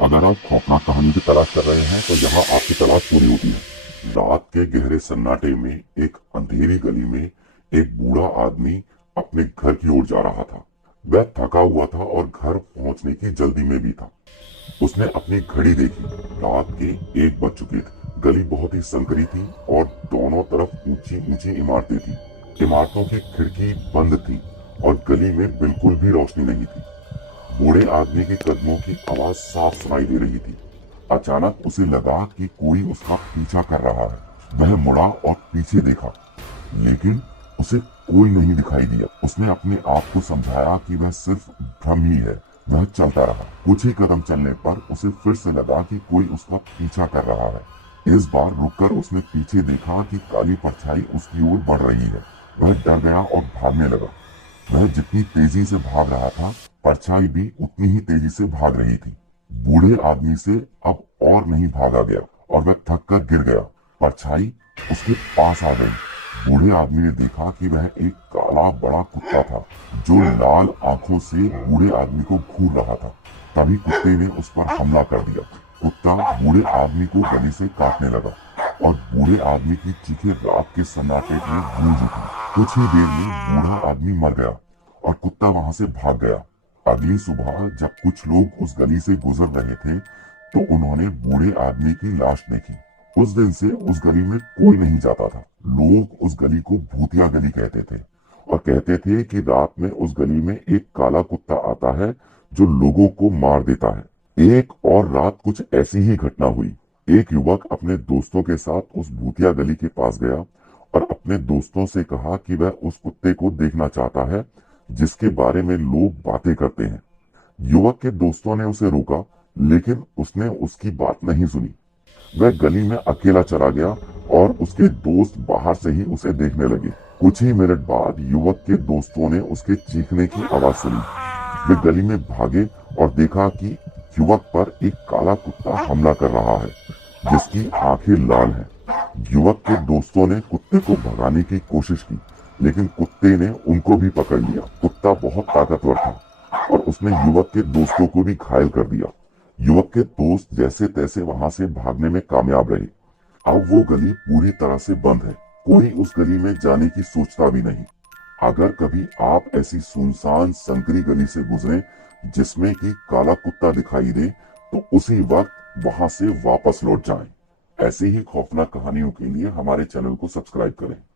अगर आप खौफनाक कहानी की तलाश कर रहे हैं तो यहाँ आपकी तलाश पूरी होती है। रात के गहरे सन्नाटे में एक अंधेरी गली में एक बूढ़ा आदमी अपने घर की ओर जा रहा था। वह थका हुआ था और घर पहुंचने की जल्दी में भी था। उसने अपनी घड़ी देखी। रात के 1 बज चुके थे। गली बहुत ही संकरी थी और दोनों तरफ ऊंची ऊंची इमारतें थी। इमारतों की खिड़की बंद थी और गली में बिल्कुल भी रोशनी नहीं थी। बूढ़े आदमी के कदमों की आवाज साफ सुनाई दे रही थी। अचानक उसे लगा कि कोई उसका पीछा कर रहा है। वह मुड़ा और पीछे देखा, लेकिन उसे कोई नहीं दिखाई दिया। उसने अपने आप को समझाया कि वह सिर्फ भ्रम ही है। वह चलता रहा। कुछ ही कदम चलने पर उसे फिर से लगा कि कोई उसका पीछा कर रहा है। इस बार रुककर उसने पीछे देखा कि काली परछाई उसकी ओर बढ़ रही है। वह डर गया और भागने लगा। वह जितनी तेजी से भाग रहा था, परछाई भी उतनी ही तेजी से भाग रही थी। बूढ़े आदमी से अब और नहीं भागा गया और वह थक कर गिर गया। परछाई उसके पास आ गई। बूढ़े आदमी ने देखा कि वह एक काला बड़ा कुत्ता था जो लाल आंखों से बूढ़े आदमी को घूर रहा था। तभी कुत्ते ने उस पर हमला कर दिया। कुत्ता बूढ़े आदमी को गले से काटने लगा और बूढ़े आदमी की चीखें रात के सन्नाटे में गूंज उठी। कुछ ही देर में बूढ़ा आदमी मर गया और कुत्ता वहां से भाग गया। अगली सुबह जब कुछ लोग उस गली से गुजर रहे थे तो उन्होंने बूढ़े आदमी की लाश देखी। उस दिन से उस गली में कोई नहीं जाता था। लोग उस गली को भूतिया गली कहते थे और कहते थे कि रात में उस गली में एक काला कुत्ता आता है जो लोगों को मार देता है। एक और रात कुछ ऐसी ही घटना हुई। एक युवक अपने दोस्तों के साथ उस भूतिया गली के पास गया और अपने दोस्तों से कहा कि वह उस कुत्ते को देखना चाहता है जिसके बारे में लोग बातें करते हैं। युवक के दोस्तों ने उसे रोका, लेकिन उसने उसकी बात नहीं सुनी। वह गली में अकेला चला गया और उसके दोस्त बाहर से ही उसे देखने लगे। कुछ ही मिनट बाद युवक के दोस्तों ने उसके चीखने की आवाज सुनी। वे गली में भागे और देखा कि युवक पर एक काला कुत्ता हमला कर रहा है जिसकी आंखें लाल हैं। युवक के दोस्तों ने कुत्ते को भगाने की कोशिश की, लेकिन कुत्ते ने उनको भी पकड़ लिया। कुत्ता बहुत ताकतवर था और उसने युवक के दोस्तों को भी घायल कर दिया। युवक के दोस्त जैसे तैसे वहां से भागने में कामयाब रहे। अब वो गली पूरी तरह से बंद है। कोई उस गली में जाने की सोचता भी नहीं। अगर कभी आप ऐसी सुनसान संकरी गली से गुजरें जिसमें कि काला कुत्ता दिखाई दे तो उसी वक्त वहां से वापस लौट जाएं। ऐसी ही खौफनाक कहानियों के लिए हमारे चैनल को सब्सक्राइब करें।